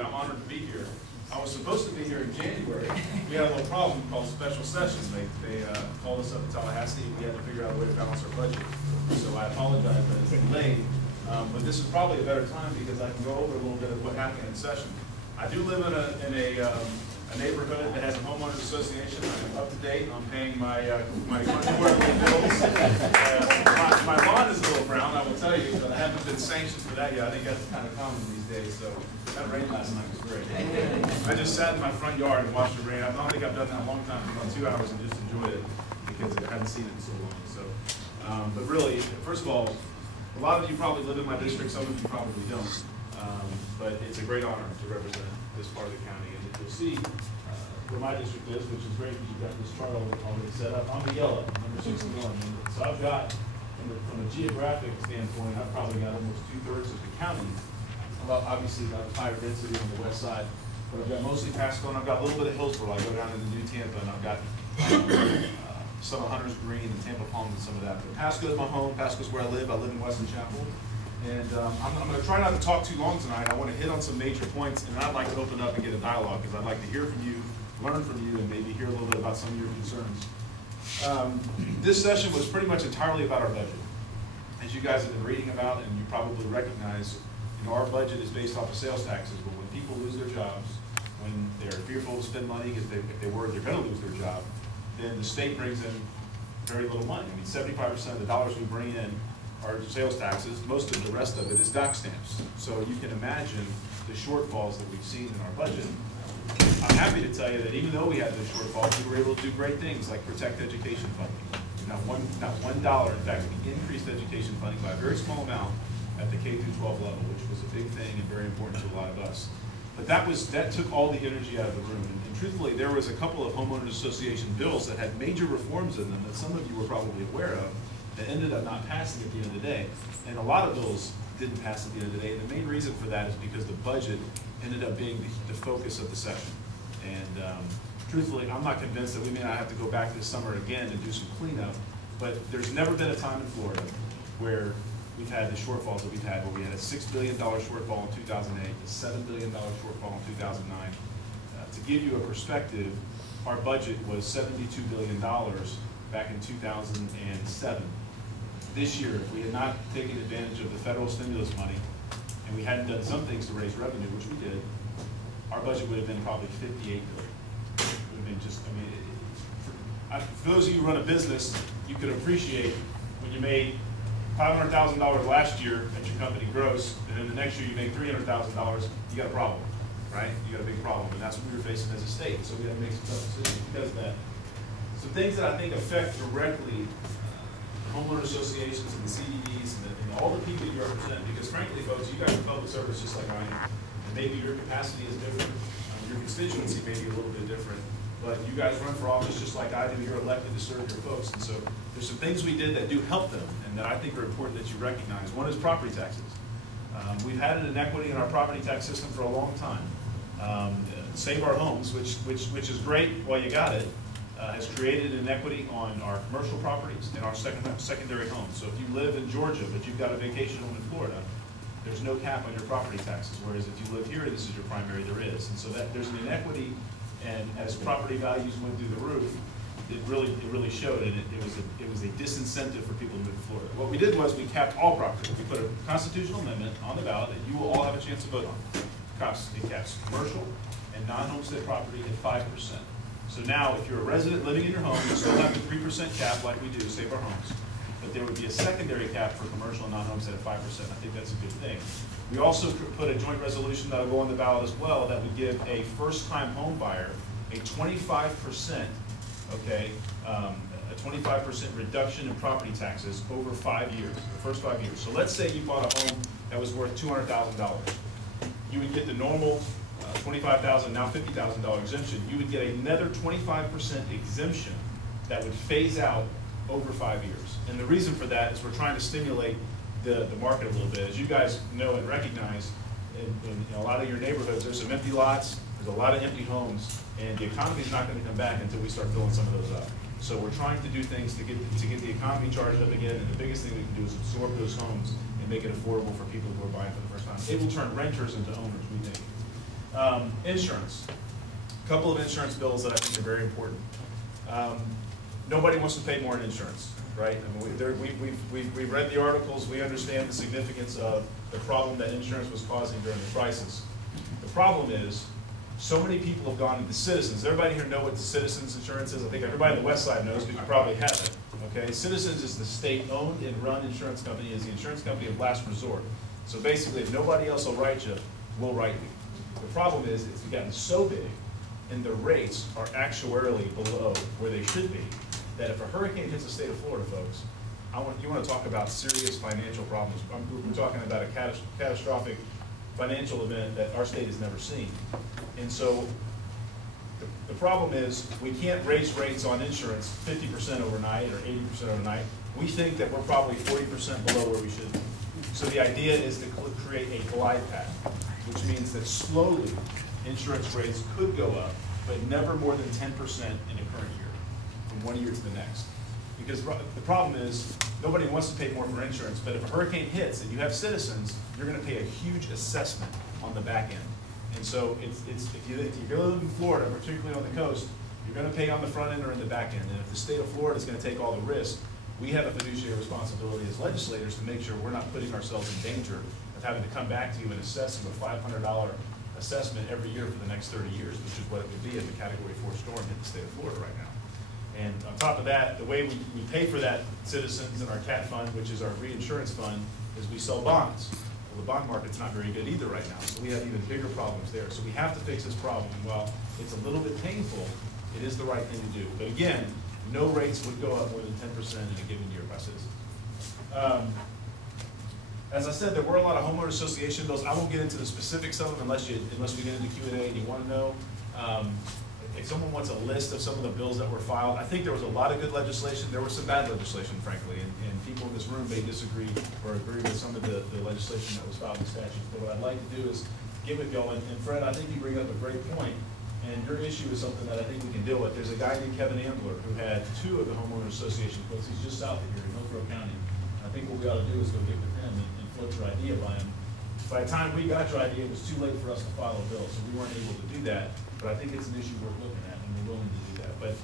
I'm honored to be here. I was supposed to be here in January. We had a little problem called special sessions. They called us up to Tallahassee and we had to figure out a way to balance our budget. So I apologize that it's delayed. But this is probably a better time because I can go over a little bit of what happened in session. I do live in a neighborhood that has a homeowners association. I'm up to date on paying my quarterly bills. My lawn is a little brown, I will tell you, but I haven't been sanctioned for that yet. I think that's kind of common these days. So that rain last night was great. I just sat in my front yard and watched the rain. I don't think I've done that in a long time, for about 2 hours, and just enjoyed it because I hadn't seen it in so long. So, but really, first of all, a lot of you probably live in my district. Some of you probably don't. But it's a great honor to represent this part of the county. And you'll see where my district is, which is great because you've got this chart already set up. I'm the yellow, number 61. So I've got, from a geographic standpoint, I've probably got almost 2/3 of the county. Obviously, about higher density on the west side, but I've got mostly Pasco, and I've got a little bit of Hillsborough. I go down into New Tampa, and I've got some of Hunter's Green and Tampa Palms and some of that. But Pasco is my home. Pasco is where I live. I live in Weston Chapel. And I'm going to try not to talk too long tonight. I want to hit on some major points, and I'd like to open up and get a dialogue because I'd like to hear from you, learn from you, and maybe hear a little bit about some of your concerns. This session was pretty much entirely about our budget. As you guys have been reading about, and you probably recognize, our budget is based off of sales taxes, but when people lose their jobs, when they're fearful to spend money because if they worry they're going to lose their job, then the state brings in very little money. I mean, 75% of the dollars we bring in are sales taxes. Most of the rest of it is dock stamps. So you can imagine the shortfalls that we've seen in our budget. I'm happy to tell you that even though we had those shortfalls, we were able to do great things like protect education funding. Not $1. In fact, we increased education funding by a very small amount at the K-12 level, which was a big thing and very important to a lot of us. But that took all the energy out of the room. And truthfully, there was a couple of homeowners association bills that had major reforms in them that some of you were probably aware of that ended up not passing at the end of the day. And a lot of bills didn't pass at the end of the day. And the main reason for that is because the budget ended up being the focus of the session. And truthfully, I'm not convinced that we may not have to go back this summer again and do some cleanup, but there's never been a time in Florida where we've had the shortfalls that we've had, where we had a $6 billion shortfall in 2008, a $7 billion shortfall in 2009. To give you a perspective, our budget was $72 billion back in 2007. This year, if we had not taken advantage of the federal stimulus money, and we hadn't done some things to raise revenue, which we did, our budget would have been probably $58 billion. It would have been just, for those of you who run a business, you could appreciate when you made $500,000 last year at your company gross, and then the next year you make $300,000, you got a problem, right? You got a big problem, and that's what we were facing as a state. So we had to make some tough decisions because of that. Some things that I think affect directly homeowner associations and the CDDs and all the people you represent, because frankly, folks, you guys are public service just like I am, and maybe your capacity is different, your constituency may be a little bit different, but you guys run for office just like I do. You're elected to serve your folks, and so there's some things we did that do help them and that I think are important that you recognize. One is property taxes. We've had an inequity in our property tax system for a long time. Save Our Homes, which is great while you got it, has created an inequity on our commercial properties and our secondary homes. So if you live in Georgia but you've got a vacation home in Florida, there's no cap on your property taxes, whereas if you live here, this is your primary, there is. And so there's an inequity, and as property values went through the roof, it really showed, and it was a disincentive for people to move to Florida. What we did was we capped all property. We put a constitutional amendment on the ballot that you will all have a chance to vote on. It caps commercial and non-homestead property at 5%. So now, if you're a resident living in your home, you still have the 3% cap like we do, Save Our Homes. But there would be a secondary cap for commercial and non-homestead at 5%. I think that's a good thing. We also put a joint resolution that will go on the ballot as well that would give a first-time home buyer a 25%, a 25% reduction in property taxes over 5 years, the first 5 years. So let's say you bought a home that was worth $200,000. You would get the normal $25,000, now $50,000 exemption. You would get another 25% exemption that would phase out over 5 years. And the reason for that is we're trying to stimulate the market a little bit. As you guys know and recognize, in a lot of your neighborhoods, there's some empty lots, there's a lot of empty homes, and the economy's not going to come back until we start filling some of those up. So we're trying to do things to get the economy charged up again, and the biggest thing we can do is absorb those homes and make it affordable for people who are buying for the first time. It will turn renters into owners, we think. Insurance. A couple of insurance bills that I think are very important. Nobody wants to pay more in insurance, right? I mean, we've read the articles. We understand the significance of the problem that insurance was causing during the crisis. The problem is, so many people have gone into Citizens. Everybody here know what the Citizens insurance is? I think everybody on the west side knows, because you probably have it. Okay, Citizens is the state-owned and run insurance company, is the insurance company of last resort. So basically, if nobody else will write you, we'll write you. The problem is, it's gotten so big, and the rates are actuarially below where they should be, that if a hurricane hits the state of Florida, folks, you want to talk about serious financial problems. We're talking about a catastrophic financial event that our state has never seen. And so the problem is, we can't raise rates on insurance 50% overnight or 80% overnight. We think that we're probably 40% below where we should be. So the idea is to create a glide path, which means that slowly insurance rates could go up, but never more than 10% in a current year, from one year to the next. Because the problem is, nobody wants to pay more for insurance, but if a hurricane hits and you have Citizens, you're going to pay a huge assessment on the back end. And so if you live in Florida, particularly on the coast, you're going to pay on the front end or in the back end. And if the state of Florida is going to take all the risk, we have a fiduciary responsibility as legislators to make sure we're not putting ourselves in danger of having to come back to you and assess you a $500 assessment every year for the next 30 years, which is what it would be if a Category 4 storm hit the state of Florida right now. And on top of that, the way we pay for that Citizens and our CAT fund, which is our reinsurance fund, is we sell bonds. Well, the bond market's not very good either right now, so we have even bigger problems there. So we have to fix this problem. And while it's a little bit painful, it is the right thing to do. But again, no rates would go up more than 10% in a given year by Citizens. As I said, there were a lot of homeowner association bills. I won't get into the specifics of them unless we get into Q&A and you want to know. If someone wants a list of some of the bills that were filed, I think there was a lot of good legislation. There was some bad legislation, frankly, and people in this room may disagree or agree with some of the legislation that was filed in statutes. But what I'd like to do is get with y'all, and Fred, I think you bring up a great point, and your issue is something that I think we can deal with. There's a guy named Kevin Ambler who had 2 of the homeowner association quotes. He's just south of here in Hillsborough County. And I think what we ought to do is go get with him and float your idea by him. By the time we got your idea, it was too late for us to file a bill, so we weren't able to do that. But I think it's an issue worth looking at, and we're willing to do that. But